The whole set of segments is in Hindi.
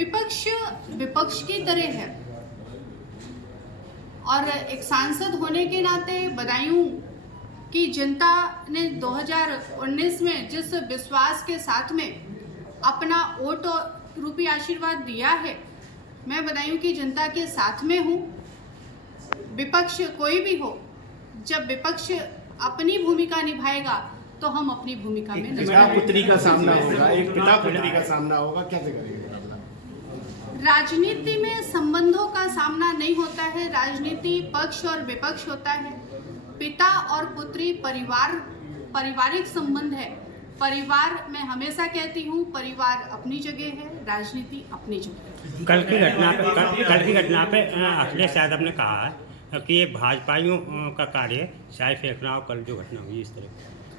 विपक्ष विपक्ष की तरह है और एक सांसद होने के नाते बदायूं की जनता ने 2019 में जिस विश्वास के साथ में अपना वोट रूपी आशीर्वाद दिया है, मैं बदायूं की जनता के साथ में हूँ। विपक्ष कोई भी हो, जब विपक्ष अपनी भूमिका निभाएगा तो हम अपनी भूमिका में पिता पुत्री का सामना होगा, एक पिता पुत्री का सामना होगा, कैसे करेंगे? राजनीति में संबंधों का सामना नहीं होता है, राजनीति पक्ष और विपक्ष होता है। पिता और पुत्री पारिवारिक संबंध है। परिवार, मैं हमेशा कहती हूँ, परिवार अपनी जगह है, राजनीति अपनी जगह है। कल की घटना पे अखिलेश यादव ने कहा है कि ये भाजपाइयों का कार्य है, चाय फेंकना और कल जो घटना हुई इस तरह।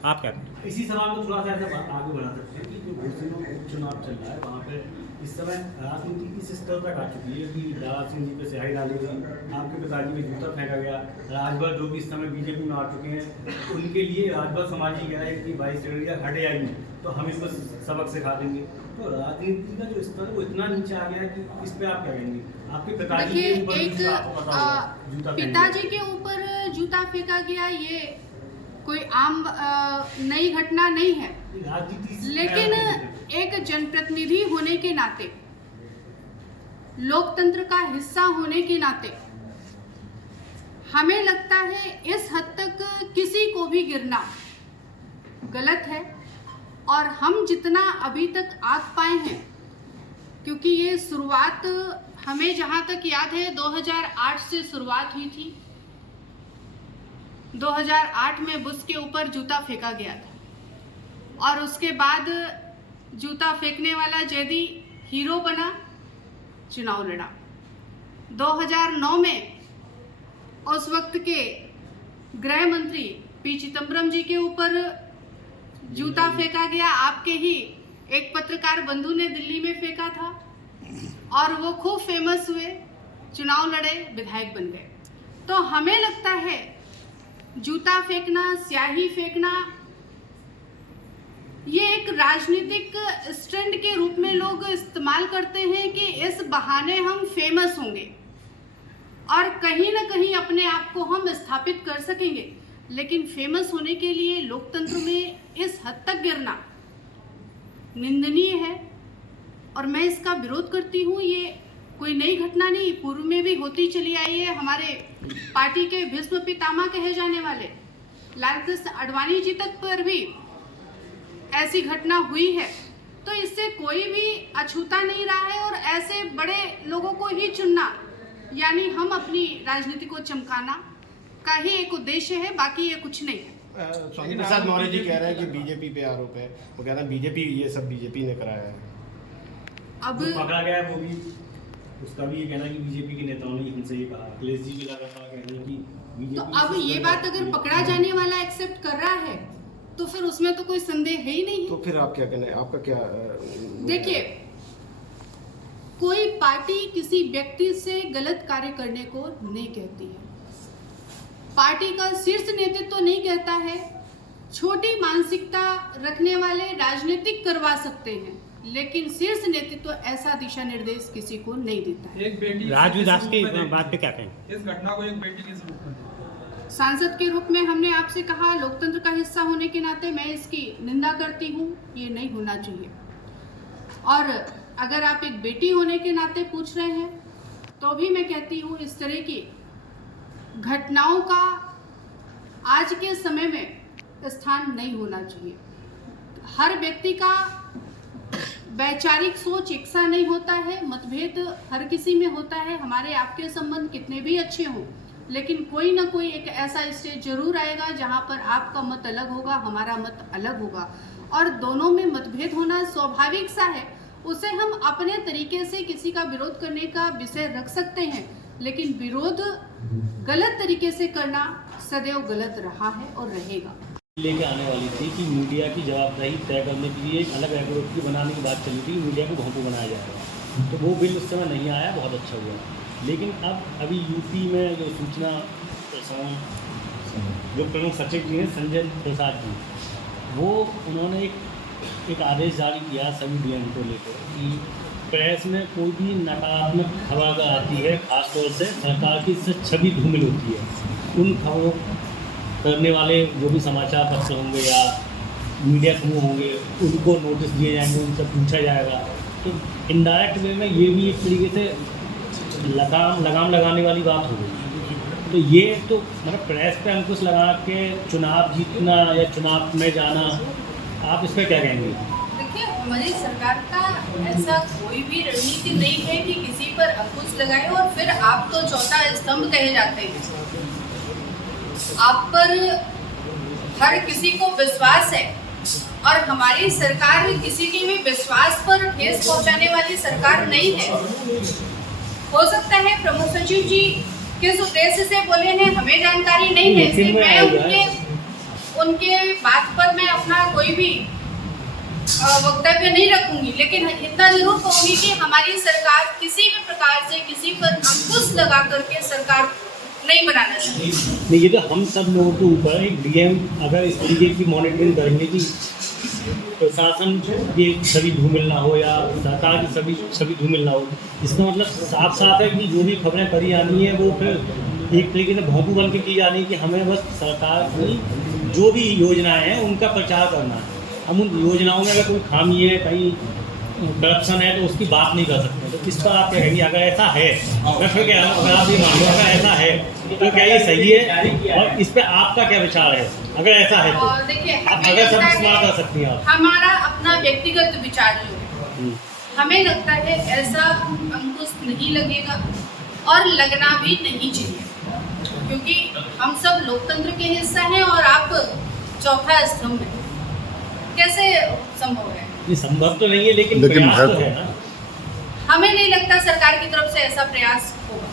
आप क्या कहते हैं? इसी सवाल को थोड़ा सा ऐसा आगे बढ़ा सकते हैं कि जो घोषणा उपचुनाव चल रहा है वहाँ पे इस समय राजनीति इस स्तर तक आ चुकी है कि दारा सिंह जी पे स्याही डाली गई, आपके पिताजी में जूता फेंका गया, राजभर जो भी इस समय बीजेपी में आ चुके हैं उनके लिए राजभर समाज ही गया है कि भाई सिगड़िया हट जाएगी तो हम इसको सबक सिखा देंगे। तो राजनीति का जो स्तर है वो इतना नीचे आ गया है कि इस पे आप क्या कहेंगे? आपके पिताजी के ऊपर पिताजी के ऊपर जूता फेंका गया, ये कोई आम नई घटना नहीं है, लेकिन एक जनप्रतिनिधि होने के नाते, लोकतंत्र का हिस्सा होने के नाते हमें लगता है इस हद तक किसी को भी गिरना गलत है। और हम जितना अभी तक आग पाए हैं, क्योंकि ये शुरुआत हमें जहां तक याद है 2008 से शुरुआत हुई थी। 2008 में बुश के ऊपर जूता फेंका गया था और उसके बाद जूता फेंकने वाला जैदी हीरो बना, चुनाव लड़ा। 2009 में उस वक्त के गृह मंत्री पी चिदम्बरम जी के ऊपर जूता फेंका गया। आपके ही एक पत्रकार बंधु ने दिल्ली में फेंका था और वो खूब फेमस हुए, चुनाव लड़े, विधायक बन गए। तो हमें लगता है जूता फेंकना, स्याही फेंकना, ये एक राजनीतिक स्टंट के रूप में लोग इस्तेमाल करते हैं कि इस बहाने हम फेमस होंगे और कहीं ना कहीं अपने आप को हम स्थापित कर सकेंगे। लेकिन फेमस होने के लिए लोकतंत्र में इस हद तक गिरना निंदनीय है और मैं इसका विरोध करती हूँ। ये कोई नई घटना नहीं, पूर्व में भी होती चली आई है। हमारे पार्टी के भीष्म पितामह कहे जाने वाले लालकृष्ण आडवाणी जी तक पर भी ऐसी घटना हुई है। तो इससे कोई भी अछूता नहीं रहा है और ऐसे बड़े लोगों को ही चुनना, यानी हम अपनी राजनीति को चमकाना का ही एक उद्देश्य है, बाकी ये कुछ नहीं है। स्वामी प्रसाद मौर्य जी कह रहे हैं कि बीजेपी पे आरोप है, वो कह रहे हैं बीजेपी, ये सब बीजेपी ने कराया है। अब पकड़ा गया है वो भी, उसका भी ये कहना है कि बीजेपी के नेताओं ने हमसे ये कहा। अखिलेश जी भी लगातार कह रहे हैं कि बीजेपी। तो अब ये बात अगर पकड़ा जाने वाला एक्सेप्ट कर रहा है तो फिर उसमें तो कोई संदेह है ही नहीं। तो फिर आप क्या कहना है, आपका क्या? देखिए, कोई पार्टी किसी व्यक्ति से गलत कार्य करने को नहीं कहती है, पार्टी का शीर्ष नेतृत्व तो नहीं कहता है। छोटी मानसिकता रखने वाले राजनीतिक करवा सकते हैं, लेकिन शीर्ष नेतृत्व ऐसा दिशा निर्देश किसी को नहीं देता है। एक बेटी राजू दास की बात पे क्या कहें? इस घटना को एक बेटी के रूप में सांसद के रूप में हमने आपसे कहा, लोकतंत्र का हिस्सा होने के नाते मैं इसकी निंदा करती हूँ, ये नहीं होना चाहिए। और अगर आप एक बेटी होने के नाते पूछ रहे हैं तो भी मैं कहती हूँ इस तरह की घटनाओं का आज के समय में स्थान नहीं होना चाहिए। हर व्यक्ति का वैचारिक सोच एक सा नहीं होता है, मतभेद हर किसी में होता है। हमारे आपके संबंध कितने भी अच्छे हों, लेकिन कोई ना कोई एक ऐसा स्टेज जरूर आएगा जहां पर आपका मत अलग होगा, हमारा मत अलग होगा और दोनों में मतभेद होना स्वाभाविक सा है। उसे हम अपने तरीके से किसी का विरोध करने का विषय रख सकते हैं, लेकिन विरोध गलत तरीके से करना सदैव गलत रहा है और रहेगा। लेके आने वाली थी कि मीडिया की जवाबदेही तय करने के लिए एक अलग एग्रोपी बनाने की बात चली थी, मीडिया को भोंपू बनाया जाएगा। तो वो बिल उस समय नहीं आया, बहुत अच्छा हुआ। लेकिन अब अभी यूपी में जो सूचना प्रसारण जो प्रमुख सचिव जी हैं संजय प्रसाद जी, वो उन्होंने एक आदेश जारी किया सभी डीएम को लेकर कि प्रेस में कोई भी नकारात्मक खबर अगर आती है, खासतौर से सरकार की इससे छवि धूमिल होती है। उन खबरों करने वाले जो भी समाचार पत्र होंगे या मीडिया समूह होंगे, उनको नोटिस दिए जाएंगे, उनसे पूछा जाएगा। तो इनडायरेक्ट वे में ये भी एक तरीके से लगाम लगाने वाली बात हो गई। तो ये तो मतलब प्रेस पे अंकुश लगा के चुनाव जीतना या चुनाव में जाना, आप इस पर क्या कहेंगे? देखिए, हमारी सरकार का ऐसा कोई भी रणनीति नहीं है कि किसी पर अंकुश लगाए और फिर आप तो चौथा स्तंभ कहे जाते हैं। आप पर हर किसी को विश्वास है और हमारी सरकार किसी के भी विश्वास पर ठेस पहुंचाने वाली सरकार नहीं है। हो सकता है प्रमुख सचिव जी किस उद्देश्य से बोले हैं हमें जानकारी नहीं है, इसलिए मैं उनके बात पर मैं अपना कोई भी वक्तव्य नहीं रखूंगी, लेकिन इतना जरूर कहूंगी कि हमारी सरकार किसी भी प्रकार से किसी पर अंकुश लगा करके सरकार नहीं बनाना चाहिए। नहीं, ये तो हम सब लोगों के ऊपर एक डीएम अगर इस तरीके की मॉनिटरिंग करेंगे कि प्रशासन की छवि धूमिल ना हो या सरकार की छवि धूमिल ना हो, इसका मतलब साफ साफ है कि जो भी खबरें करी जानी है वो फिर एक तरीके से भोंपू बन के की जानी है कि हमें बस सरकार की जो भी योजनाएं हैं उनका प्रचार करना है। हम उन योजनाओं में अगर कोई खामी है, कहीं करप्शन है, तो उसकी बात नहीं कर सकते। तो इस पर आप क्या कहेंगे? अगर ऐसा है, मैं फिर कह रहा हूँ, अगर आप ये मान लो अगर ऐसा है तो क्या ये सही है और इस पर आपका क्या विचार है? अगर ऐसा है तो देखिए, आप अगर सब इस्तेमाल कर सकती हैं आप। हमारा अपना व्यक्तिगत विचार है, हमें लगता है ऐसा अंकुश नहीं लगेगा और लगना भी नहीं चाहिए, क्योंकि हम सब लोकतंत्र के हिस्सा हैं और आप चौथा स्तंभ हैं। कैसे संभव है? ये संभव तो नहीं है, लेकिन प्रयास तो है ना। हमें नहीं लगता सरकार की तरफ से ऐसा प्रयास होगा।